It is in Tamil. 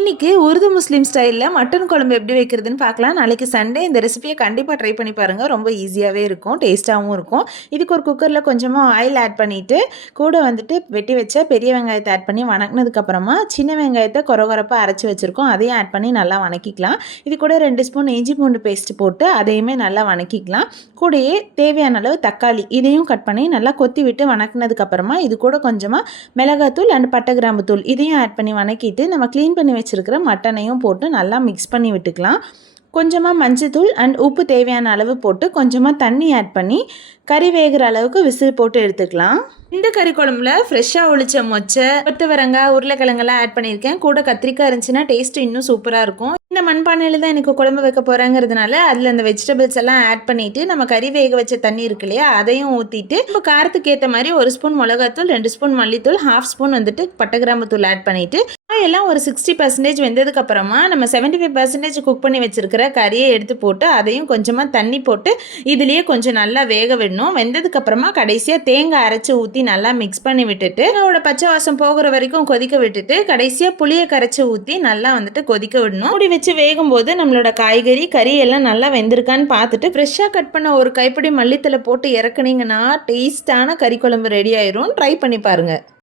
இன்னைக்கு உருது முஸ்லீம் ஸ்டைலில் மட்டன் குழம்பு எப்படி வைக்கிறதுன்னு பார்க்கலாம். நாளைக்கு சண்டே. இந்த ரெசிபியை கண்டிப்பாக ட்ரை பண்ணி பாருங்கள். ரொம்ப ஈஸியாகவே இருக்கும், டேஸ்ட்டாகவும் இருக்கும். இதுக்கு ஒரு குக்கரில் கொஞ்சமாக ஆயில் ஆட் பண்ணிவிட்டு கூட வந்துட்டு வெட்டி வச்ச பெரிய வெங்காயத்தை ஆட் பண்ணி வணக்கினதுக்கப்புறமா சின்ன வெங்காயத்தை கொரகொரப்பாக அரைச்சி வச்சுருக்கோம், அதையும் ஆட் பண்ணி நல்லா வணக்கிக்கலாம். இது கூட 2 ஸ்பூன் இஞ்சி பூண்டு பேஸ்ட்டு போட்டு அதையுமே நல்லா வணக்கிக்கலாம். கூடயே தேவையான அளவு தக்காளி இதையும் கட் பண்ணி நல்லா கொத்தி விட்டு வணக்கினதுக்கப்புறமா இது கூட கொஞ்சமாக மிளகாத்தூள் அண்ட் பட்டை கிராம்பு தூள் இதையும் ஆட் பண்ணி வணக்கிட்டு நம்ம க்ளீன் பண்ணி வச்சுருக்கிற மட்டனையும் போட்டு நல்லா மிக்ஸ் பண்ணி விட்டுக்கலாம். கொஞ்சமாக மஞ்சத்தூள் அண்ட் உப்பு தேவையான அளவு போட்டு கொஞ்சமாக தண்ணி ஆட் பண்ணி கறி வேகிற அளவுக்கு விசில் போட்டு எடுத்துக்கலாம். இந்த கறி குழம்புல ஃப்ரெஷ்ஷாக ஒளிச்ச மொச்சை, கொத்தவரங்காய், உருளைக்கிழங்கெல்லாம் ஆட் பண்ணியிருக்கேன். கூட கத்திரிக்காய் இருந்துச்சுன்னா டேஸ்ட்டு இன்னும் சூப்பராக இருக்கும். இந்த மண்பானையில் தான் எனக்கு குழம்பு வைக்க போகிறேங்கிறதுனால அதில் அந்த வெஜிடபிள்ஸ் எல்லாம் ஆட் பண்ணிவிட்டு நம்ம கறி வேக வச்ச தண்ணி இருக்கு இல்லையா, அதையும் ஊற்றிட்டு நம்ம காரத்துக்கு ஏற்ற மாதிரி 1 ஸ்பூன் மிளகாத்தூள், 2 ஸ்பூன் மல்லித்தூள், 1/2 ஸ்பூன் வந்துட்டு பட்டை கிராம்பு தூள் ஆட் பண்ணிவிட்டு எல்லாம் ஒரு 60% வெந்ததுக்கப்புறமா நம்ம 75% குக் பண்ணி வச்சுருக்கிற கறியை எடுத்து போட்டு அதையும் கொஞ்சமாக தண்ணி போட்டு இதுலேயே கொஞ்சம் நல்லா வேக விடணும். வெந்ததுக்கப்புறமா கடைசியாக தேங்காய் அரைச்சி ஊற்றி நல்லா மிக்ஸ் பண்ணி விட்டுட்டு அதோட பச்சை வாசம் போகிற வரைக்கும் கொதிக்க விட்டுட்டு கடைசியாக புளியை கரைச்சி ஊற்றி நல்லா வந்துட்டு கொதிக்க விடணும். மூடி வச்சு வேகும்போது நம்மளோட காய்கறி கறி எல்லாம் நல்லா வெந்திருக்கான்னு பார்த்துட்டு ஃப்ரெஷ்ஷாக கட் பண்ண ஒரு கைப்பிடி மல்லித்தலை போட்டு இறக்குனீங்கன்னா டேஸ்டான கறி குழம்பு ரெடி ஆயிரும். ட்ரை பண்ணி பாருங்கள்.